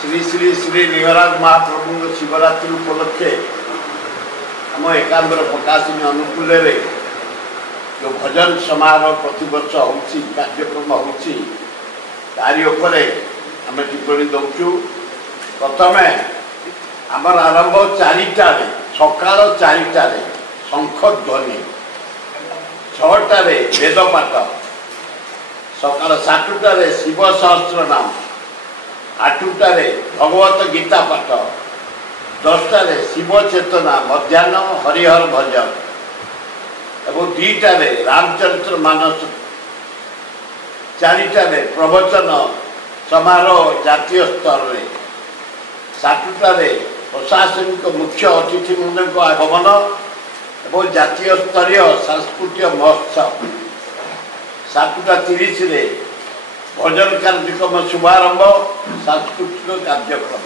श्री श्री श्री लिंगराज महाप्रभु शिवरात्रि उपलक्षे आम एकांबर प्रकाशिनी अनुकूल जो भजन समारोह प्रतिवर्ष कार्यक्रम होमें टिप्पणी दौचु। प्रथम आमर आरंभ 4टार सका 4टार शंख ध्वनि 6टार वेद पाठ सका 7टार शिव सहस्र नाम 8टार भगवत गीता पाठ 10टार शिव चेतना मध्याह्न हरिहर भजन एवं 2टार रामचरित्र मानस 4टार प्रवचन समारोह जातीय स्तर में 7टार प्रशासनिक मुख्य अतिथि मंडल आगमन एवं जातीय स्तरीय सांस्कृतिक महोत्सव 7:30 भजन कार्यक्रम शुभारंभ सांस्कृतिक कार्यक्रम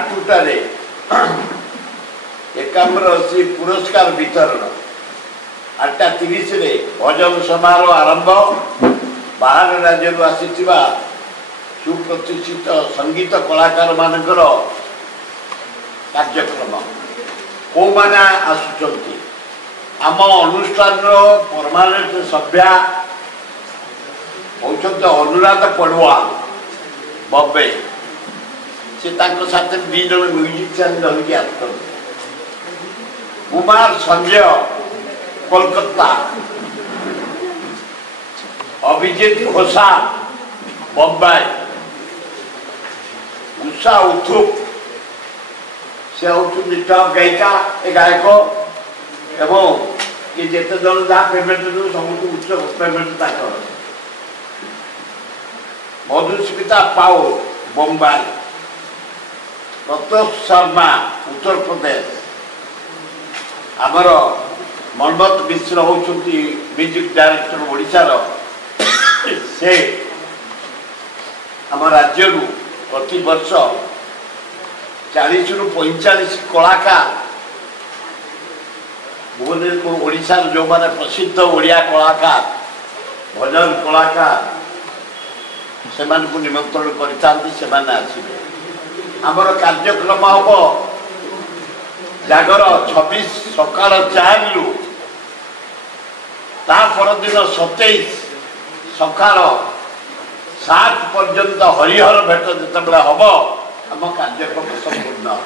8टार एकाम्र श्री पुरस्कार वितरण 8:30 भजन समारोह आरंभ बाहर राज्य आसीथिबा सुप्रतिष्ठित संगीत कलाकार मानकर कार्यक्रम को माने आसुचंती आम अनुष्ठान परमानेंट सभ्या होचंत अनुराध पड़वाल बॉम्बे से साथ 2 जन म्यूजिशियन धरिकी आसुचंती कुमार संजय कोलकाता अभिजीत घोषा बम्बई उषा उथुप से हूँ टॉप गायिका गायक एवं कि जिते जन जहाँ पेमेंट दे सब उच्च पेमेंट मधुस्मिता पाउल बम्बई प्रतोष शर्मा उत्तर प्रदेश आमर मनमत मिश्र होती म्यूजिक डायरेक्टर ओडिशार से आम राज्य प्रति वर्ष 40 ରୁ 45 कलाकार भुवनेश्वर ओडिशा जो माने प्रसिद्ध ओडिया कलाकार भजन कलाकार से निमंत्रण करते आमर कार्यक्रम हम जागर 26 सकाल 4 रु ता परदिन 27 सकाल 7 पर्यंत हरिहर भेट जिते हम आम कार्यक्रम संपूर्ण हम।